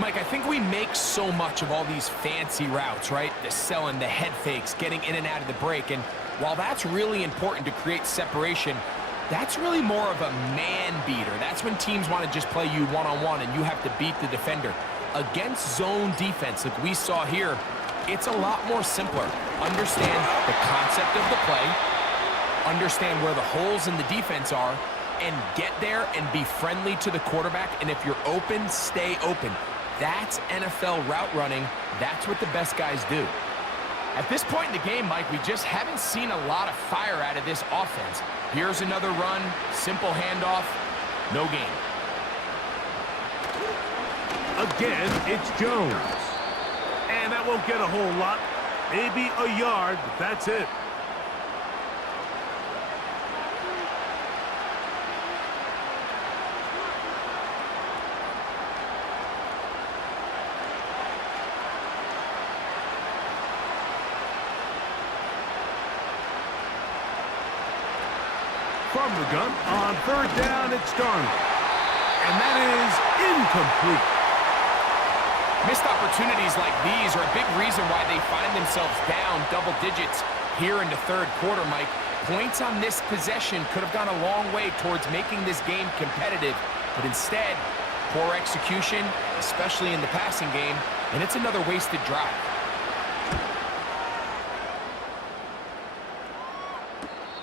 Mike, I think we make so much of all these fancy routes, right? The selling, the head fakes, getting in and out of the break. And while that's really important to create separation, that's really more of a man beater. That's when teams want to just play you one-on-one and you have to beat the defender. Against zone defense like we saw here, it's a lot more simpler. Understand the concept of the play, understand where the holes in the defense are, and get there and be friendly to the quarterback. And if you're open, stay open. That's NFL route running. That's what the best guys do. At this point in the game, Mike, we just haven't seen a lot of fire out of this offense. Here's another run, simple handoff, no gain. Again, it's Jones. And that won't get a whole lot. Maybe a yard, but that's it. From the gun, on 3rd down, it's Darnold. And that is incomplete. Missed opportunities like these are a big reason why they find themselves down double digits here in the 3rd quarter, Mike. Points on this possession could have gone a long way towards making this game competitive, but instead, poor execution, especially in the passing game, and it's another wasted drive.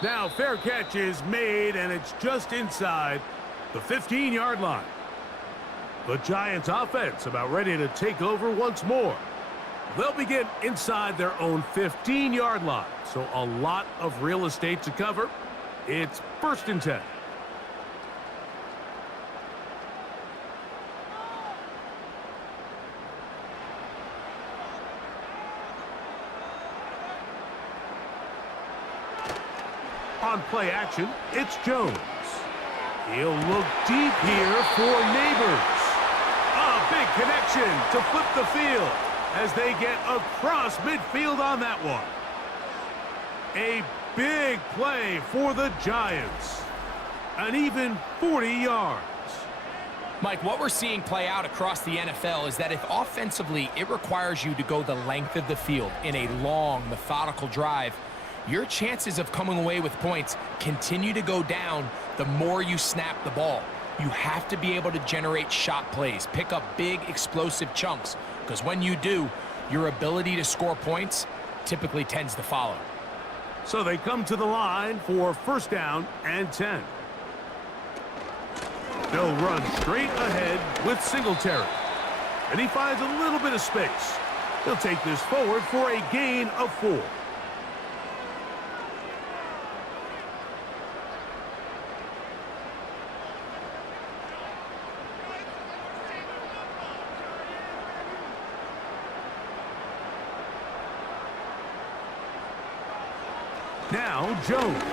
Now, fair catch is made, and it's just inside the 15-yard line. The Giants offense about ready to take over once more. They'll begin inside their own 15-yard line, so a lot of real estate to cover. It's 1st and 10. On play action, it's Jones. He'll look deep here for Neighbors. A big connection to flip the field as they get across midfield on that one. A big play for the Giants. An even 40 yards. Mike, what we're seeing play out across the NFL is that if offensively it requires you to go the length of the field in a long, methodical drive, your chances of coming away with points continue to go down the more you snap the ball. You have to be able to generate shot plays, pick up big, explosive chunks, because when you do, your ability to score points typically tends to follow. So they come to the line for 1st down and 10. They'll run straight ahead with Singletary. And he finds a little bit of space. He'll take this forward for a gain of 4. Now Jones.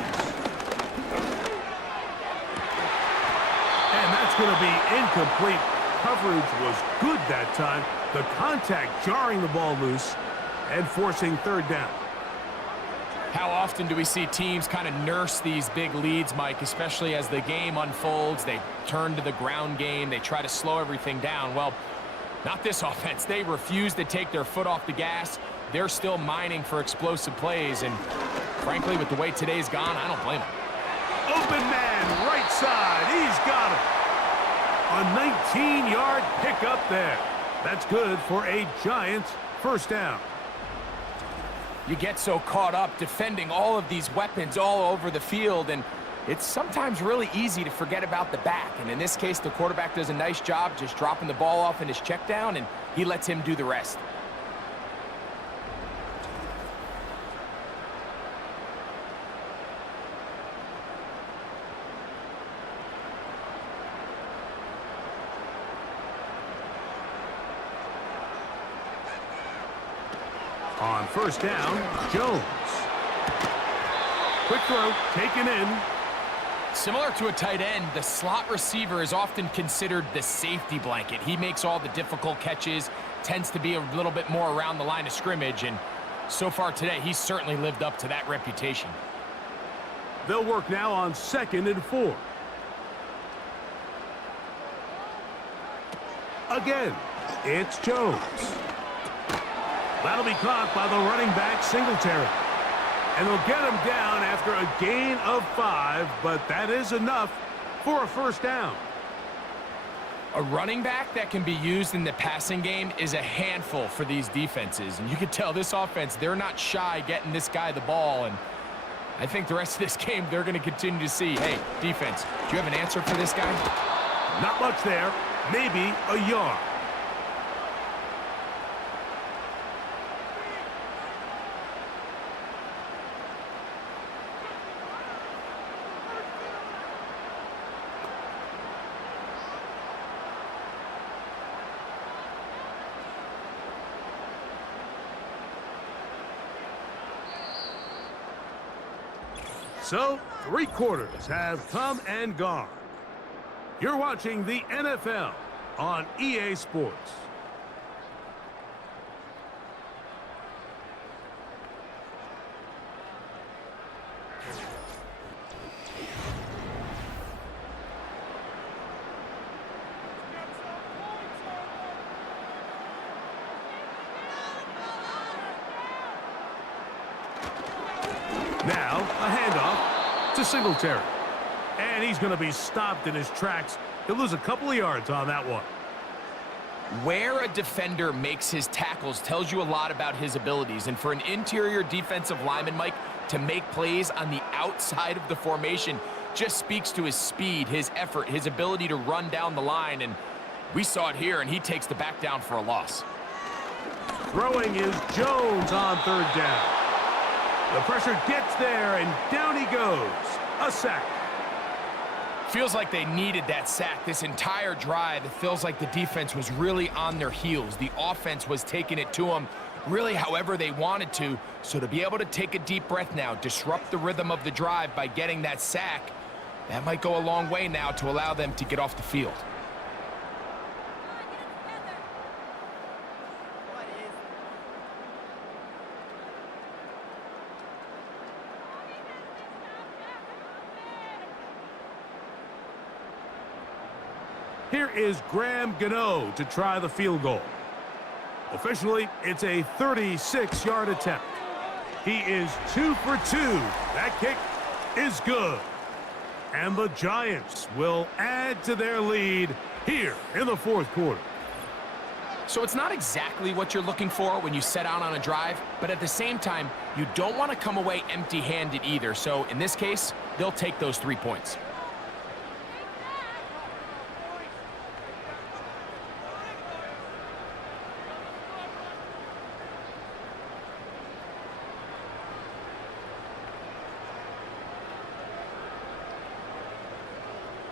That's going to be incomplete. Coverage was good that time. The contact jarring the ball loose and forcing third down. How often do we see teams kind of nurse these big leads, Mike, especially as the game unfolds? They turn to the ground game. They try to slow everything down. Well, not this offense. They refuse to take their foot off the gas. They're still mining for explosive plays, and frankly, with the way today's gone, I don't blame them. Open man, right side. He's got it. A 19-yard pickup there. That's good for a Giants first down. You get so caught up defending all of these weapons all over the field, and it's sometimes really easy to forget about the back. And in this case, the quarterback does a nice job just dropping the ball off in his check down, and he lets him do the rest. On first down, Jones. Quick throw, taken in. Similar to a tight end, the slot receiver is often considered the safety blanket. He makes all the difficult catches, tends to be a little bit more around the line of scrimmage, and so far today, he's certainly lived up to that reputation. They'll work now on 2nd and 4. Again, it's Jones. That'll be caught by the running back, Singletary. And they'll get him down after a gain of 5, but that is enough for a first down. A running back that can be used in the passing game is a handful for these defenses. And you can tell this offense, they're not shy getting this guy the ball. And I think the rest of this game, they're going to continue to see, hey, defense, do you have an answer for this guy? Not much there. Maybe a yard. So, 3 quarters have come and gone. You're watching the NFL on EA Sports. Now, a handoff to Singletary. And he's going to be stopped in his tracks. He'll lose a couple of yards on that one. Where a defender makes his tackles tells you a lot about his abilities. And for an interior defensive lineman, Mike, to make plays on the outside of the formation just speaks to his speed, his effort, his ability to run down the line. And we saw it here, and he takes the back down for a loss. Throwing is Jones on 3rd down. The pressure gets there, and down he goes. A sack. Feels like they needed that sack this entire drive. It feels like the defense was really on their heels. The offense was taking it to them really however they wanted to. So to be able to take a deep breath now, disrupt the rhythm of the drive by getting that sack, that might go a long way now to allow them to get off the field. Here is Graham Gano to try the field goal. Officially, it's a 36-yard attempt. He is 2 for 2. That kick is good. And the Giants will add to their lead here in the 4th quarter. So it's not exactly what you're looking for when you set out on a drive, but at the same time, you don't want to come away empty-handed either. So in this case, they'll take those 3 points.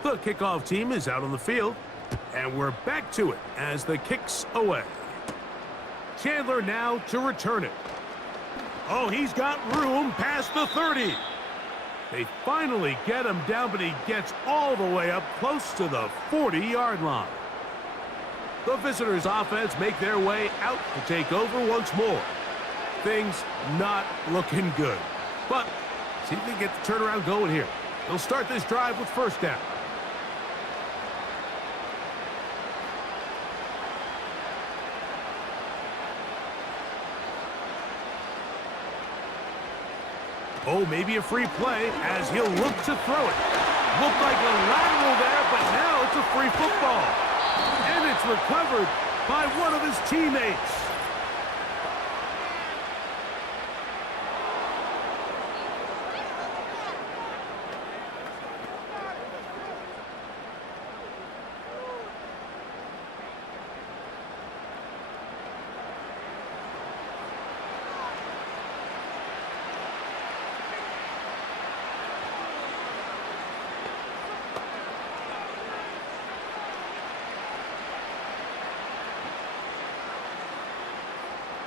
The kickoff team is out on the field, and we're back to it as the kick's away. Chandler now to return it. Oh, he's got room past the 30. They finally get him down, but he gets all the way up close to the 40-yard line. The visitors' offense make their way out to take over once more. Things not looking good. But see if they get the turnaround going here. They'll start this drive with first down. Oh, maybe a free play as he'll look to throw it. Looked like a lateral there, but now it's a free football. And it's recovered by one of his teammates.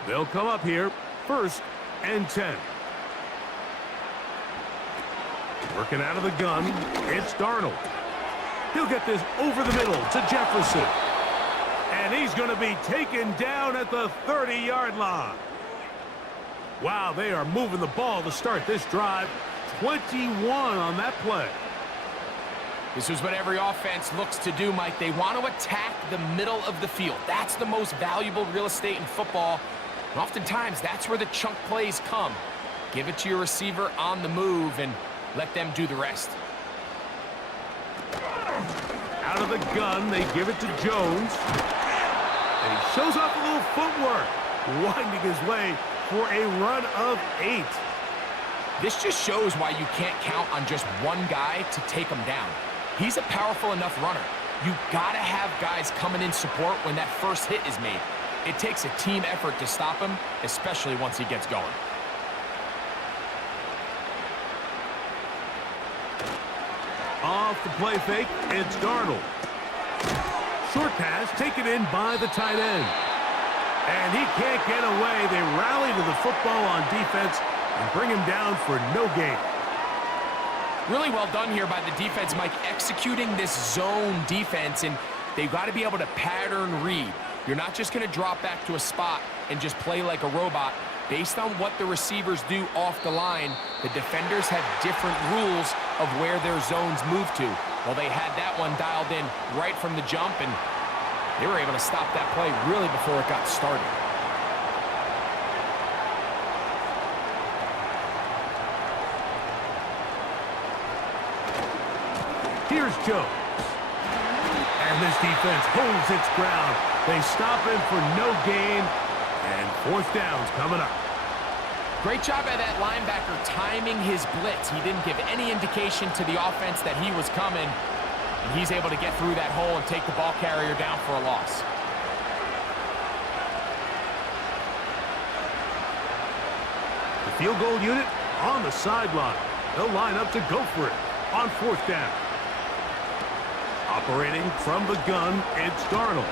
They'll come up here, 1st and 10. Working out of the gun, it's Darnold. He'll get this over the middle to Jefferson. And he's going to be taken down at the 30-yard line. Wow, they are moving the ball to start this drive. 21 on that play. This is what every offense looks to do, Mike. They want to attack the middle of the field. That's the most valuable real estate in football. And oftentimes, that's where the chunk plays come. Give it to your receiver on the move and let them do the rest. Out of the gun, they give it to Jones. And he shows off a little footwork, winding his way for a run of 8. This just shows why you can't count on just one guy to take him down. He's a powerful enough runner. You gotta have guys coming in support when that first hit is made. It takes a team effort to stop him, especially once he gets going. Off the play fake, it's Darnold. Short pass taken in by the tight end. And he can't get away. They rally to the football on defense and bring him down for no gain. Really well done here by the defense, Mike, executing this zone defense, and they've got to be able to pattern read. You're not just going to drop back to a spot and just play like a robot. Based on what the receivers do off the line, the defenders have different rules of where their zones move to. Well, they had that one dialed in right from the jump, and they were able to stop that play really before it got started. Here's Jones. And this defense holds its ground. They stop him for no gain, and 4th down's coming up. Great job by that linebacker timing his blitz. He didn't give any indication to the offense that he was coming, and he's able to get through that hole and take the ball carrier down for a loss. The field goal unit on the sideline. They'll line up to go for it on 4th down. Operating from the gun, it's Darnold.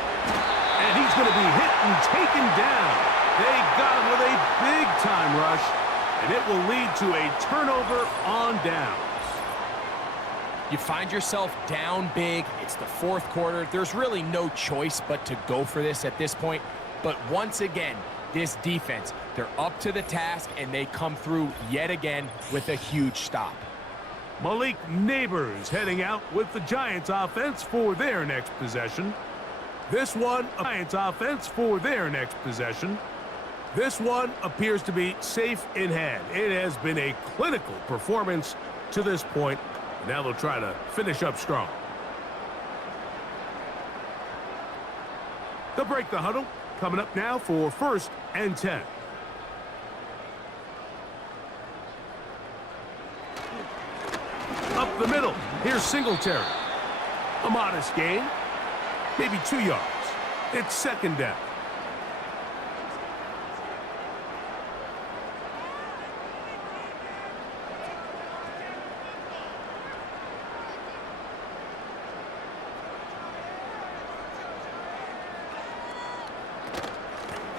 And he's going to be hit and taken down. They got him with a big-time rush, and it will lead to a turnover on downs. You find yourself down big. It's the 4th quarter. There's really no choice but to go for this at this point. But once again, this defense, they're up to the task, and they come through yet again with a huge stop. Malik Neighbors heading out with the Giants offense for their next possession. This one, Giants offense for their next possession. This one appears to be safe in hand. It has been a clinical performance to this point. Now they'll try to finish up strong. They'll break the huddle. Coming up now for 1st and 10. Up the middle, here's Singletary. A modest gain, maybe 2 yards. It's 2nd down.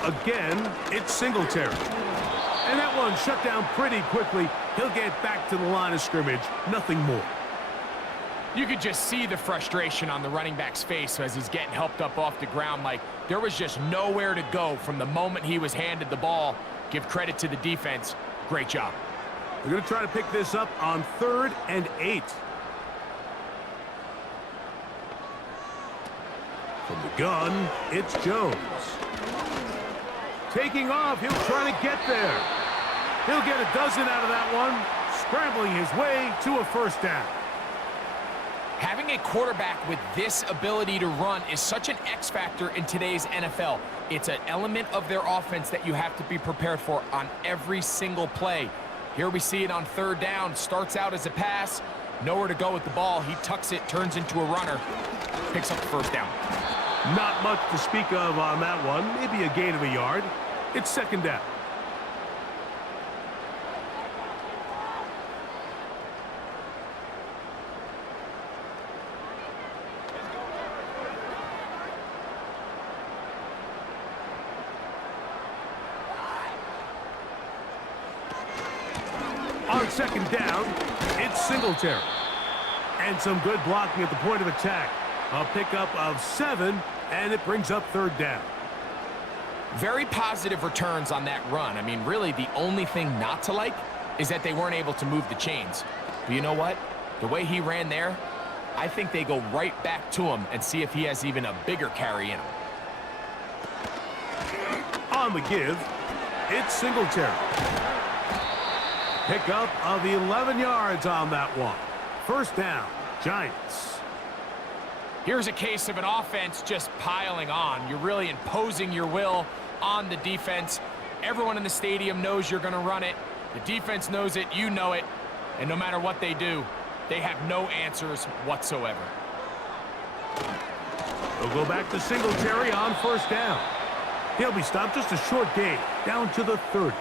Again, it's Singletary. And that one shut down pretty quickly. He'll get back to the line of scrimmage. Nothing more. You could just see the frustration on the running back's face as he's getting helped up off the ground. Like, there was just nowhere to go from the moment he was handed the ball. Give credit to the defense. Great job. We're going to try to pick this up on 3rd and 8. From the gun, it's Jones. Taking off, he'll try to get there. He'll get a dozen out of that one, scrambling his way to a first down. Having a quarterback with this ability to run is such an X factor in today's NFL. It's an element of their offense that you have to be prepared for on every single play. Here we see it on 3rd down. Starts out as a pass. Nowhere to go with the ball. He tucks it, turns into a runner. Picks up the first down. Not much to speak of on that one. Maybe a gain of a yard. It's 2nd down. On 2nd down, it's Singletary. And some good blocking at the point of attack. A pickup of 7, and it brings up 3rd down. Very positive returns on that run. I mean, really, the only thing not to like is that they weren't able to move the chains. But you know what? The way he ran there, I think they go right back to him and see if he has even a bigger carry in him. On the give, it's Singletary. Pickup of 11 yards on that one. First down, Giants. Here's a case of an offense just piling on. You're really imposing your will on the defense. Everyone in the stadium knows you're going to run it. The defense knows it, you know it. And no matter what they do, they have no answers whatsoever. They'll go back to Singletary on 1st down. He'll be stopped, just a short gain, down to the 30.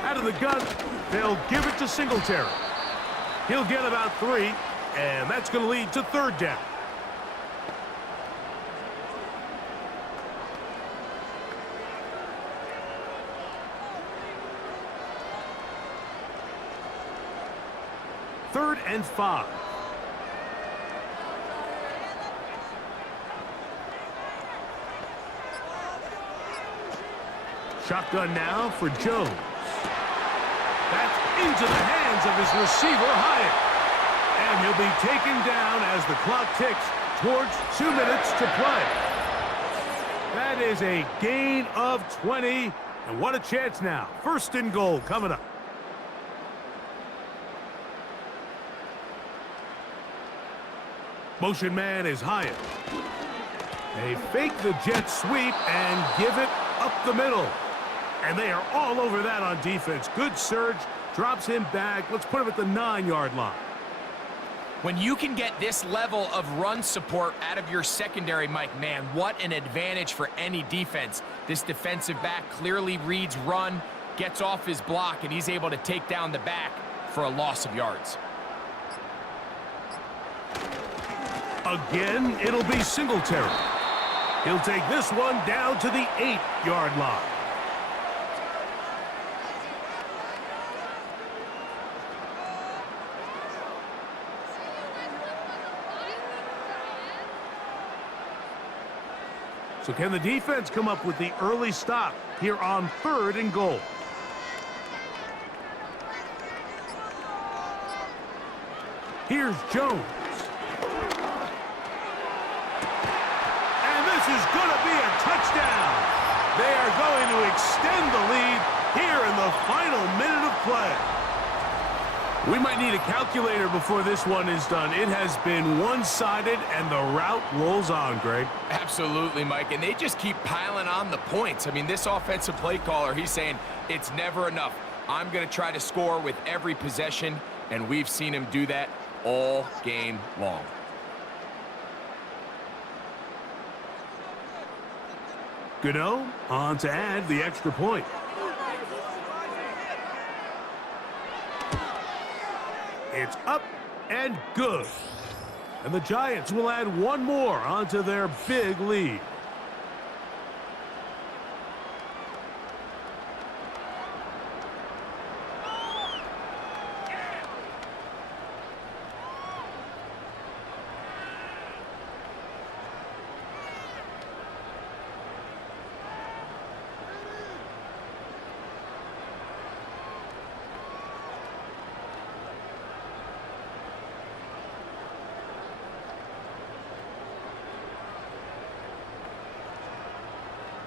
Out of the gun, they'll give it to Singletary. He'll get about 3, and that's going to lead to 3rd down. Third and 5. Shotgun now for Jones. That's into the hands of his receiver, Hyatt. And he'll be taken down as the clock ticks towards 2 minutes to play. That is a gain of 20. And what a chance now. 1st and goal coming up. Motion man is Hyatt. They fake the jet sweep and give it up the middle. And they are all over that on defense. Good surge, drops him back. Let's put him at the 9-yard line. When you can get this level of run support out of your secondary, Mike, man, what an advantage for any defense. This defensive back clearly reads run, gets off his block, and he's able to take down the back for a loss of yards. Again, it'll be Singletary. He'll take this one down to the 8-yard line. So can the defense come up with the early stop here on 3rd and goal? Here's Jones. And this is going to be a touchdown. They are going to extend the lead here in the final minute of play. We might need a calculator before this one is done. It has been one-sided, and the route rolls on, Greg. Absolutely, Mike, and they just keep piling on the points. I mean, this offensive play caller, he's saying it's never enough. I'm going to try to score with every possession, and we've seen him do that all game long. Gano on to add the extra point. It's up and good. And the Giants will add one more onto their big lead.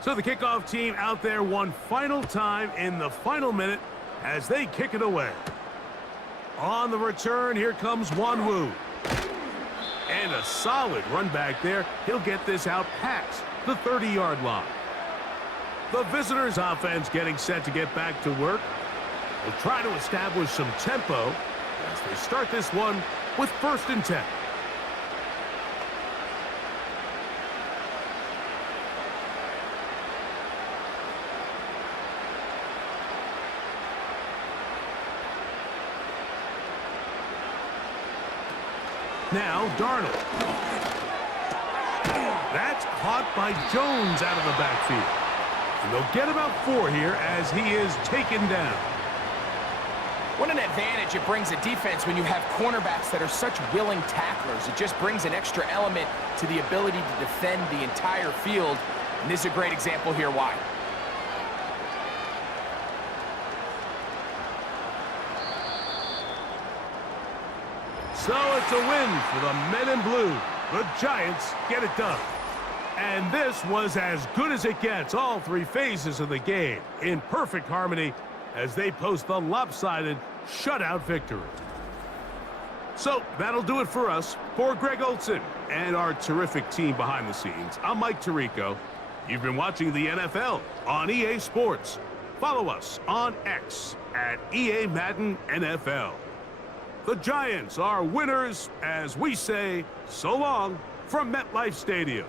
So the kickoff team out there one final time in the final minute as they kick it away. On the return, here comes Wanwu. And a solid run back there. He'll get this out past the 30-yard line. The visitors' offense getting set to get back to work. They'll try to establish some tempo as they start this one with 1st and 10. Now, Darnold. That's caught by Jones out of the backfield. And they'll get about 4 here as he is taken down. What an advantage it brings a defense when you have cornerbacks that are such willing tacklers. It just brings an extra element to the ability to defend the entire field. And this is a great example here why. So it's a win for the men in blue. The Giants get it done. And this was as good as it gets, all 3 phases of the game, in perfect harmony as they post the lopsided shutout victory. So that'll do it for us. For Greg Olson and our terrific team behind the scenes, I'm Mike Tirico. You've been watching the NFL on EA Sports. Follow us on X at EA Madden NFL. The Giants are winners as we say so long from MetLife Stadium.